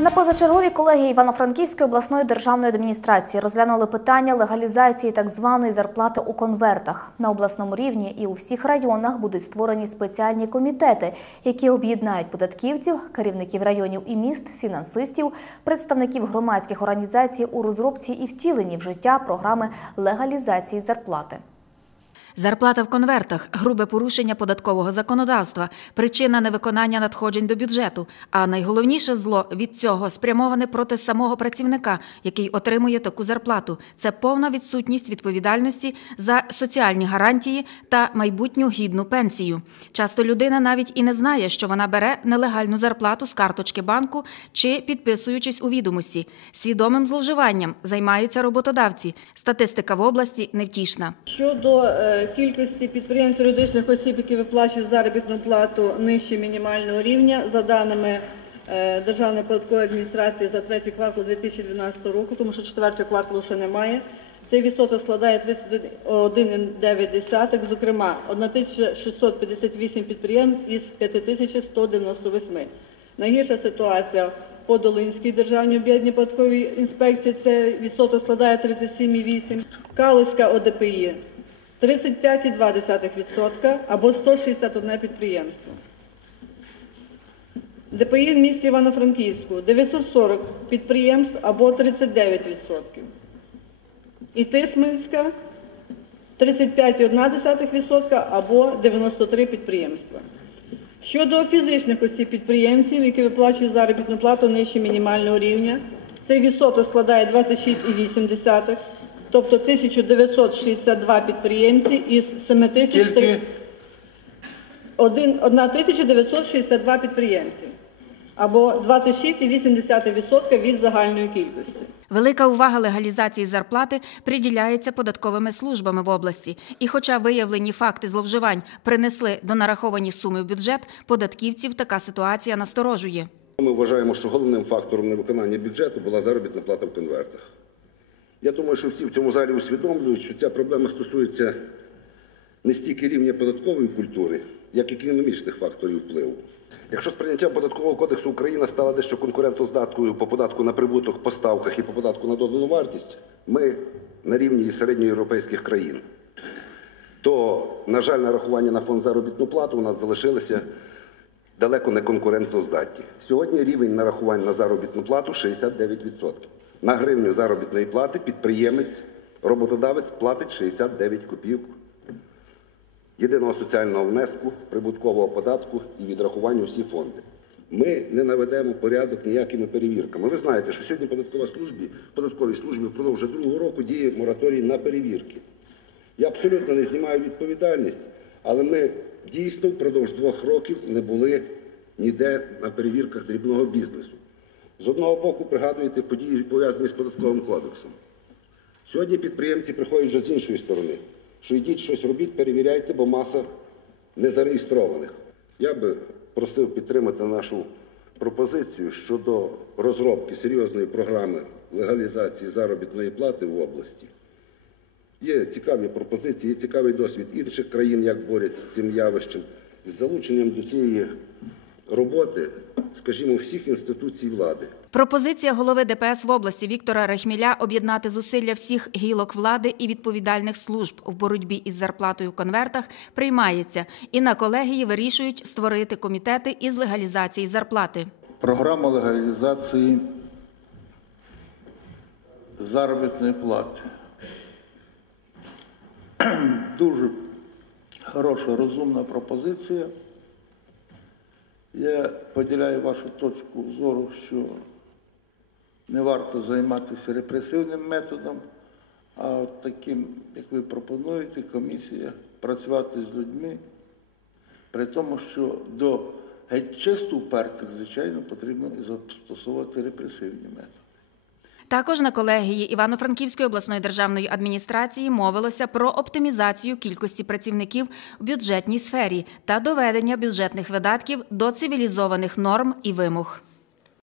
На позачерговій колегії Івано-Франківської обласної державної адміністрації розглянули питання легалізації так званої зарплати у конвертах. На обласному рівні і у всіх районах будуть створені спеціальні комітети, які об'єднають податківців, керівників районів і міст, фінансистів, представників громадських організацій у розробці і втіленні в життя програми легалізації зарплати. Зарплата в конвертах грубе порушення податкового законодавства, причина невиконання надходжень до бюджету. А найголовніше зло від цього спрямоване проти самого працівника, який отримує таку зарплату. Це повна відсутність відповідальності за соціальні гарантії та майбутню гідну пенсію. Часто людина навіть і не знає, що вона бере нелегальну зарплату з карточки банку чи підписуючись у відомості. Свідомим зловживанням займаються роботодавці. Статистика в області невтішна. Щодо е, кількості підприємств юридичних осіб, які виплачують заробітну плату нижче мінімального рівня, за даними е, Державної податкової адміністрації за третій квартал 2012 року, тому що четвертого кварталу ще немає. Цей відсоток складає 31,9, зокрема 1658 підприємств із 5198. Найгірша ситуація по Долинській державній об'єднаній податковій інспекції, це відсоток складає 37,8. Калузька ОДПІ 35,2% або 161 підприємство. ДПІ в місті Івано-Франківську 940 підприємств або 39%. І Тисменська 35,1% або 93 підприємства. Щодо фізичних осіб підприємців, які виплачують заробітну плату нижче мінімального рівня, цей відсоток складає 26,8%, тобто 1962 підприємці із 7000 Скільки? Один- 1962 підприємці, або 26,8% від загальної кількості. Велика увага легалізації зарплати приділяється податковими службами в області. І, хоча виявлені факти зловживань принесли до нараховані суми в бюджет, податківців така ситуація насторожує. Ми вважаємо, що головним фактором невиконання бюджету була заробітна плата в конвертах. Я думаю, що всі в цьому залі усвідомлюють, що ця проблема стосується не стільки рівня податкової культури, як і економічних факторів впливу. Якщо з прийняттям податкового кодексу Україна стала дещо конкурентоздатною по податку на прибуток, по ставках і по податку на додану вартість, ми на рівні середньоєвропейських країн, то, на жаль, нарахування на фонд заробітну плату у нас залишилися далеко не конкурентно здатні. Сьогодні рівень нарахувань на заробітну плату 69%. На гривню заробітної плати підприємець, роботодавець платить 69 копійок єдиного соціального внеску, прибуткового податку і відрахування всі фонди. Ми не наведемо порядок ніякими перевірками. Ви знаєте, що сьогодні податкова службі, податковій службі впродовж другого року діє мораторій на перевірки. Я абсолютно не знімаю відповідальність, але ми дійсно впродовж двох років не були ніде на перевірках дрібного бізнесу. З одного боку, пригадуєте події, пов'язані з податковим кодексом. Сьогодні підприємці приходять вже з іншої сторони, що йдіть щось робіть, перевіряйте, бо маса незареєстрованих. Я би просив підтримати нашу пропозицію щодо розробки серйозної програми легалізації заробітної плати в області. Є цікаві пропозиції, є цікавий досвід інших країн, як борються з цим явищем, з залученням до цієї роботи, скажімо, всіх інституцій влади. Пропозиція голови ДПС в області Віктора Рехміля об'єднати зусилля всіх гілок влади і відповідальних служб в боротьбі із зарплатою в конвертах приймається, і на колегії вирішують створити комітети із легалізації зарплати. Програма легалізації заробітної плати. Дуже хороша, розумна пропозиція. Я поділяю вашу точку зору, що не варто займатися репресивним методом, а от таким, як ви пропонуєте, комісія працювати з людьми, при тому, що до геть чисто впертих, звичайно, потрібно застосовувати репресивні методи. Також на колегії Івано-Франківської обласної державної адміністрації мовилося про оптимізацію кількості працівників в бюджетній сфері та доведення бюджетних видатків до цивілізованих норм і вимог.